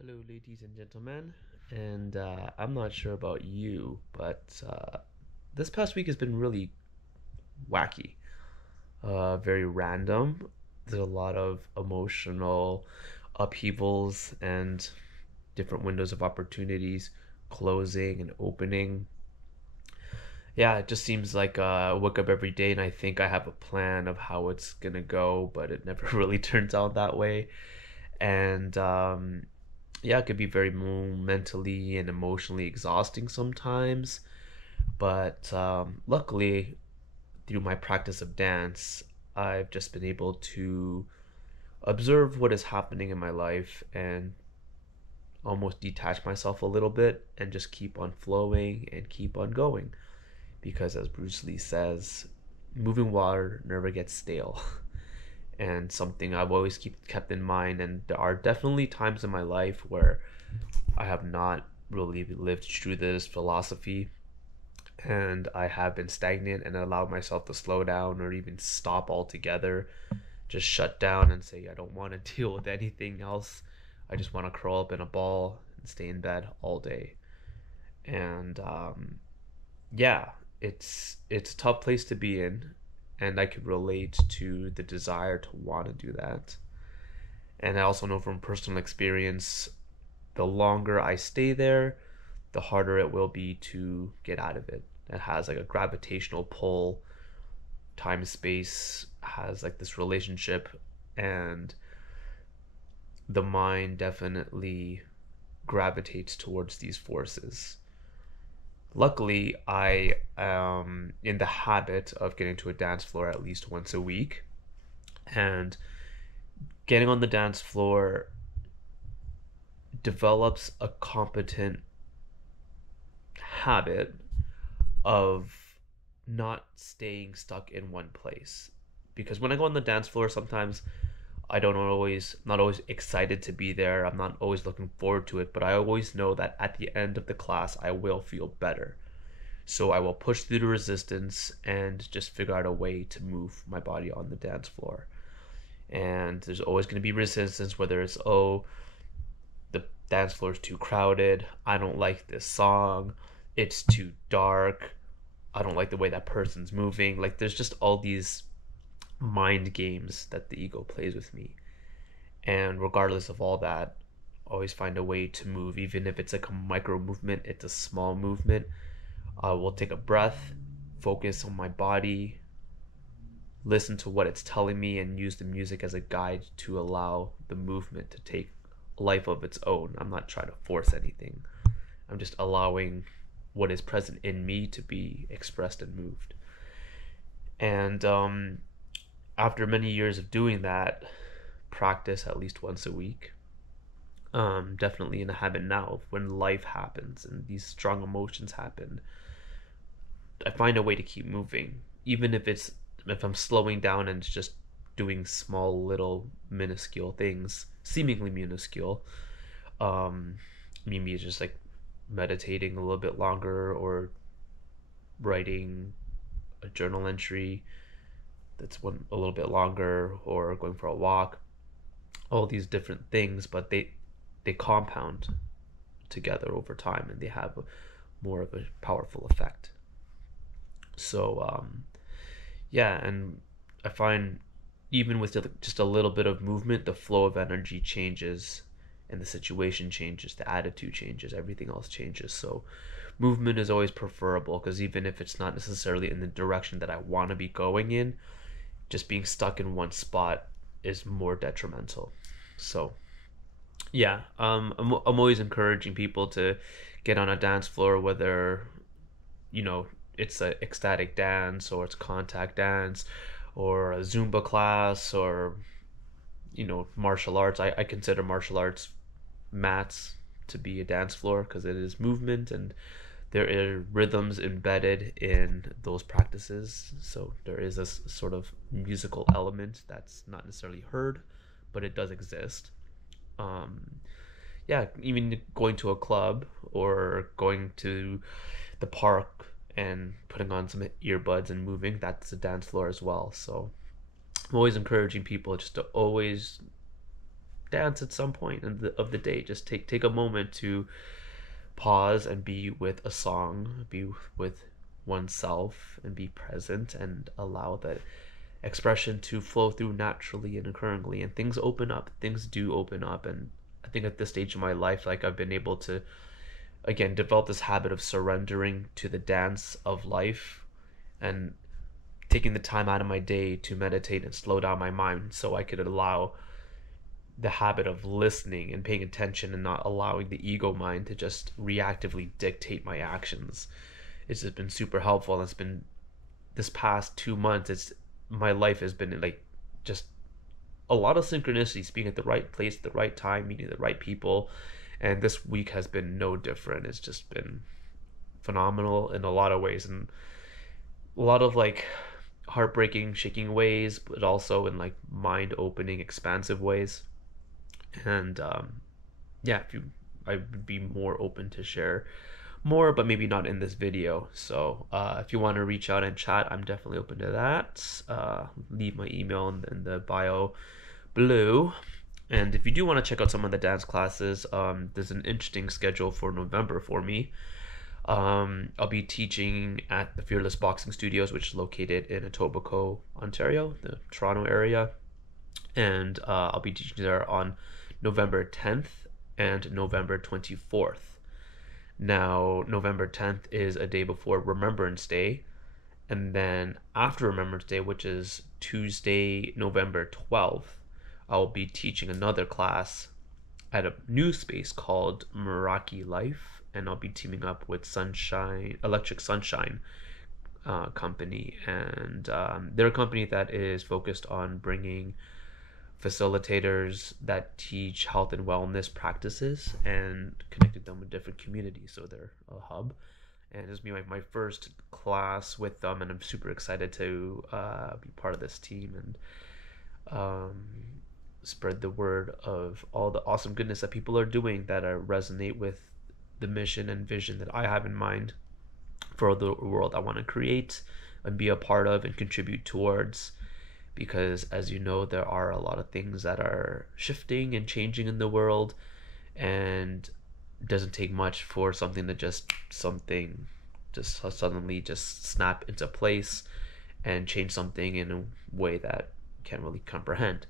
Hello, ladies and gentlemen. And I'm not sure about you, but this past week has been really wacky, very random. There's a lot of emotional upheavals and different windows of opportunities closing and opening. Yeah, it just seems like I wake up every day and I think I have a plan of how it's gonna go, but it never really turns out that way. And yeah, it could be very mentally and emotionally exhausting sometimes. But luckily, through my practice of dance, I've just been able to observe what is happening in my life and almost detach myself a little bit and just keep on flowing and keep on going. Because as Bruce Lee says, moving water never gets stale. And something I've always kept in mind. And there are definitely times in my life where I have not really lived through this philosophy, and I have been stagnant and allowed myself to slow down or even stop altogether, just shut down and say I don't want to deal with anything else. I just want to curl up in a ball and stay in bed all day. And yeah, it's a tough place to be in, and I could relate to the desire to want to do that. And I also know from personal experience, the longer I stay there, the harder it will be to get out of it. It has like a gravitational pull, time space has like this relationship, and the mind definitely gravitates towards these forces. Luckily, I am in the habit of getting to a dance floor at least once a week, and getting on the dance floor develops a competent habit of not staying stuck in one place. Because when I go on the dance floor, sometimes I don't always, not always excited to be there. I'm not always looking forward to it, but I always know that at the end of the class, I will feel better. So I will push through the resistance and just figure out a way to move my body on the dance floor. And there's always going to be resistance, whether it's, oh, the dance floor is too crowded, I don't like this song, it's too dark, I don't like the way that person's moving. Like, there's just all these mind games that the ego plays with me. And regardless of all that, always find a way to move, even if it's like a micro movement, it's a small movement. I will take a breath, focus on my body, listen to what it's telling me, and use the music as a guide to allow the movement to take life of its own. I'm not trying to force anything. I'm just allowing what is present in me to be expressed and moved. And after many years of doing that, practice at least once a week, definitely in a habit now. When life happens and these strong emotions happen, I find a way to keep moving, even if I'm slowing down and it's just doing small little minuscule things, seemingly minuscule. Maybe it's just like meditating a little bit longer, or writing a journal entry that's a little bit longer, or going for a walk. All these different things, but they compound together over time, and they have more of a powerful effect. So yeah, and I find even with just a little bit of movement, the flow of energy changes, and the situation changes, the attitude changes, everything else changes. So movement is always preferable, because even if it's not necessarily in the direction that I want to be going in, just being stuck in one spot is more detrimental. So yeah, I'm always encouraging people to get on a dance floor, whether it's a ecstatic dance, or it's contact dance, or a Zumba class, or martial arts. I consider martial arts mats to be a dance floor, because it is movement, and there are rhythms embedded in those practices. So there is a sort of musical element that's not necessarily heard, but it does exist. Um, yeah, even going to a club or going to the park and putting on some earbuds and moving, that's a dance floor as well. So I'm always encouraging people just to always dance at some point of the day. Just take a moment to pause and be with a song, be with oneself, and be present, and allow that expression to flow through naturally and occurringly. And things open up. Things do open up. And I think at this stage of my life, like, I've been able to again develop this habit of surrendering to the dance of life, and taking the time out of my day to meditate and slow down my mind so I could allow the habit of listening and paying attention, and not allowing the ego mind to just reactively dictate my actions. It's just been super helpful. And it's been this past 2 months, it's my life has been like just a lot of synchronicities, being at the right place at the right time, meeting the right people. And this week has been no different. It's just been phenomenal in a lot of ways, and a lot of like heartbreaking, shaking ways, but also in like mind opening, expansive ways. And yeah, if you, I would be more open to share more, but maybe not in this video. So if you want to reach out and chat, I'm definitely open to that. Leave my email in the bio below. And if you do want to check out some of the dance classes, there's an interesting schedule for November for me. I'll be teaching at the Fearless Boxing Studios, which is located in Etobicoke, Ontario, the Toronto area. And I'll be teaching there on November 10th and November 24th. Now, November 10th is a day before Remembrance Day. And then after Remembrance Day, which is Tuesday, November 12th, I'll be teaching another class at a new space called Miraki Life. And I'll be teaming up with Electric Sunshine company. And they're a company that is focused on bringing facilitators that teach health and wellness practices and connecting them with different communities. So they're a hub, and it's be my first class with them, and I'm super excited to be part of this team and spread the word of all the awesome goodness that people are doing that resonate with the mission and vision that I have in mind for the world I want to create and be a part of and contribute towards. Because as you know, there are a lot of things that are shifting and changing in the world, and it doesn't take much for something to just suddenly just snap into place and change something in a way that you can't really comprehend.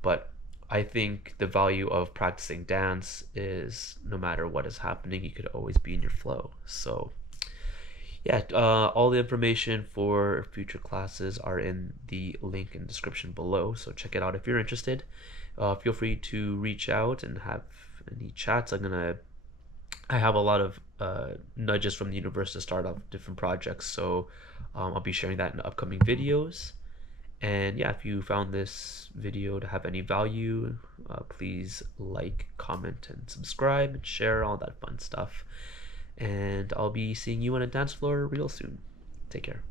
But I think the value of practicing dance is no matter what is happening, you could always be in your flow. So yeah, all the information for future classes are in the link in the description below, so check it out if you're interested. Feel free to reach out and have any chats. I have a lot of nudges from the universe to start off different projects, so I'll be sharing that in upcoming videos. And yeah, if you found this video to have any value, please like, comment, and subscribe, and share all that fun stuff. And I'll be seeing you on a dance floor real soon. Take care.